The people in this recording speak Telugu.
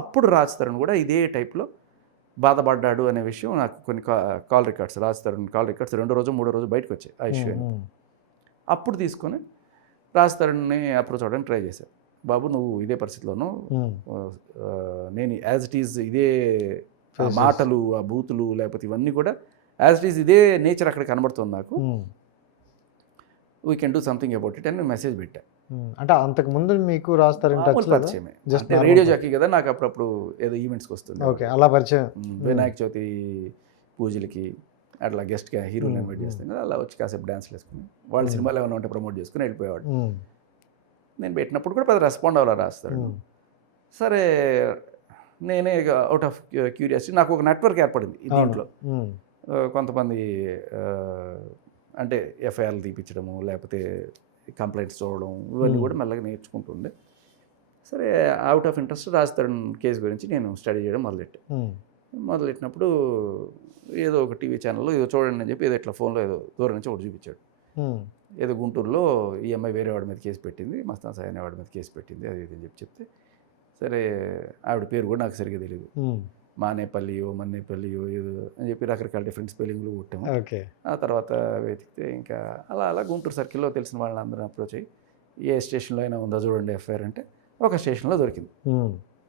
అప్పుడు రాజ్ తరుణ్ కూడా ఇదే టైప్లో బాధపడ్డాడు అనే విషయం నాకు కొన్ని call records, Raj Tarun call records 2 రోజు 3 రోజు బయటకు వచ్చాయి ఆ ఇష్యూ. అప్పుడు తీసుకొని రాజ్ తరుణ్ని అప్రోచ్ అవ్వడానికి ట్రై చేశాను. బాబు నువ్వు ఇదే పరిస్థితిలోనూ నేను యాజ్ ఇట్ ఈజ్ ఇదే మాటలు, ఆ బూతులు లేకపోతే ఇవన్నీ కూడా యాజ్ ఇట్ ఈజ్ ఇదే నేచర్ అక్కడ కనబడుతుంది నాకు, we can do something about it అని మెసేజ్ పెట్టా. అంటే అంతకు ముందు మీకు రాస్తారు పరిచయమే, జస్ట్ రేడియో జాకీ కదా, నాకు అప్పుడప్పుడు ఏదో ఈవెంట్స్కి వస్తుంది. ఓకే, అలా పరిచయం. వినాయక చవితి పూజలకి అట్లా గెస్ట్గా హీరోని ఇన్వైట్ చేస్తాను కదా, అలా వచ్చి కాసేపు డ్యాన్స్లు వేసుకుని వాళ్ళ సినిమాలు ఏమైనా ఉంటే ప్రమోట్ చేసుకుని వెళ్ళిపోయేవాడు. నేను పెట్టినప్పుడు కూడా పెద్ద రెస్పాండ్ అవ్వాలా రాస్తాడు. సరే నేనే అవుట్ ఆఫ్ క్యూరియాసిటీ నాకు ఒక నెట్వర్క్ ఏర్పడింది దీంట్లో. కొంతమంది అంటే ఎఫ్ఐఆర్లు తీపించడము లేకపోతే కంప్లైంట్స్ చూడడం ఇవన్నీ కూడా మెల్లగా నేర్చుకుంటుండే. సరే out of interest Raj Tarun case గురించి నేను స్టడీ చేయడం మొదలెట్టినప్పుడు ఏదో ఒక టీవీ ఛానల్లో ఏదో చూడండి అని చెప్పి ఏదో ఇట్లా ఫోన్లో ఏదో దూరం నుంచి ఒకటి చూపించాడు. ఏదో గుంటూరులో ఈ అమ్మాయి వేరే వాడి మీద కేసు పెట్టింది, మస్తాన్ సాయి అనే వాడి మీద కేసు పెట్టింది, అది ఇది అని చెప్తే సరే ఆవిడ పేరు కూడా నాకు సరిగ్గా తెలియదు, మానేపల్లియో మన్నేపల్లియో ఏదో అని చెప్పి రకరకాల డిఫరెంట్ స్పెల్లింగ్లు కొట్టాము. ఆ తర్వాత వెతికితే ఇంకా అలా గుంటూరు సర్కిల్లో తెలిసిన వాళ్ళని అందరూ అప్రోచ్ అయ్యి ఏ స్టేషన్లో అయినా ఉందా చూడండి ఎఫ్ఐఆర్ అంటే ఒక స్టేషన్లో దొరికింది.